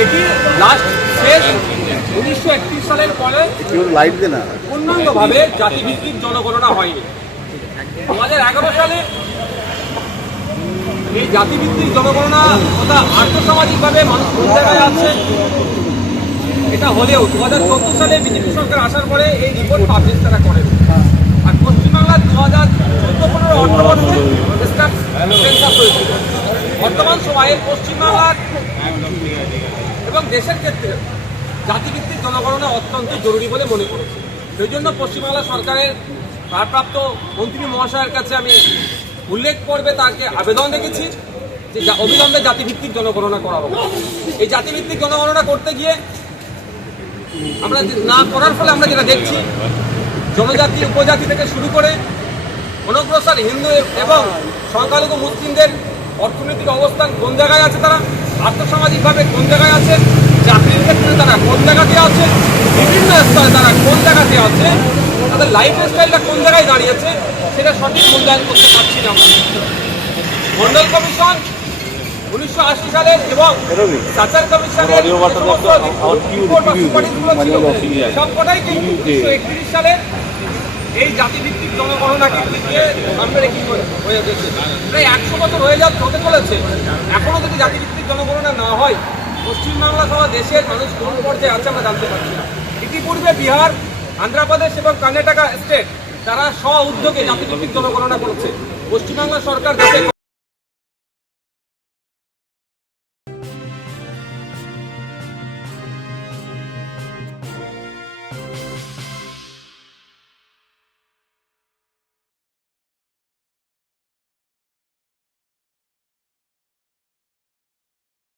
দেখি লাস্ট শেষ উনিশশো একত্রিশ সালের পরে লাইট দে না। পূর্ণাঙ্গভাবে জাতিভিত্তিক জনগণনা হয়নি। দু হাজার এগারো সালে এই জাতিভিত্তিক জনগণনা তথা আর্থসামাজিকভাবে মানুষ কোন জায়গায় আছে এটা হলেও দু হাজার চোদ্দ সালে বিজেপি সরকার আসার পরে এই রিপোর্ট পাবলিশ তারা করেন। আর পশ্চিমবাংলার দু হাজার চোদ্দ পনেরো অর্থবর্ষে সেন্সাস হয়েছিল। বর্তমান সময়ে পশ্চিমবাংলার এবং দেশের ক্ষেত্রে জাতিভিত্তিক জনগণনা অত্যন্ত জরুরি বলে মনে করেছি। সেই জন্য পশ্চিমবাংলা সরকারের ভারপ্রাপ্ত মন্ত্রী মহাশয়ের কাছে আমি উল্লেখ করবে, তাকে আবেদন রেখেছি যে অবিলম্বে জাতিভিত্তিক জনগণনা করা হবে এই জাতিভিত্তিক জনগণনা করতে গিয়ে আমরা না করার ফলে আমরা যেটা দেখছি, জনজাতি, উপজাতি থেকে শুরু করে অনগ্রসর হিন্দু এবং সংখ্যালঘু মুসলিমদের অর্থনৈতিক অবস্থান কোন জায়গায় আছে তারা? আর্থসামাজিকভাবে কোন জায়গায় আছে? চাকরির ক্ষেত্রে তারা কোন জায়গাতে আছে? বিভিন্ন স্তরে তারা কোন জায়গাতে আছে? তাদের লাইফ স্টাইলটা কোন জায়গায় দাঁড়িয়েছে? সেটা সঠিক মূল্যায়ন করতে পারছি না আমরা। মন্ডল কমিশন উনিশশো আশি সালের এবং সাচার কমিশনের সবকটাই কিন্তু উনিশশো একত্রিশ সালে এই জাতিভিত্তিক জনগণনাকে কিন্তু প্রায় একশো বছর হয়ে যাচ্ছে, হতে চলেছে। এখনও যদি জাতিভিত্তিক জনগণনা না হয়, পশ্চিমবাংলা সহ দেশের মানুষ কোন পর্যায়ে আছে আমরা জানতে পারছি না। ইতিপূর্বে বিহার, আন্ধ্রপ্রদেশ এবং কর্ণাটকা স্টেট, তারা স্ব উদ্যোগে জাতিভিত্তিক জনগণনা করেছে। পশ্চিমবাংলা সরকার দেশের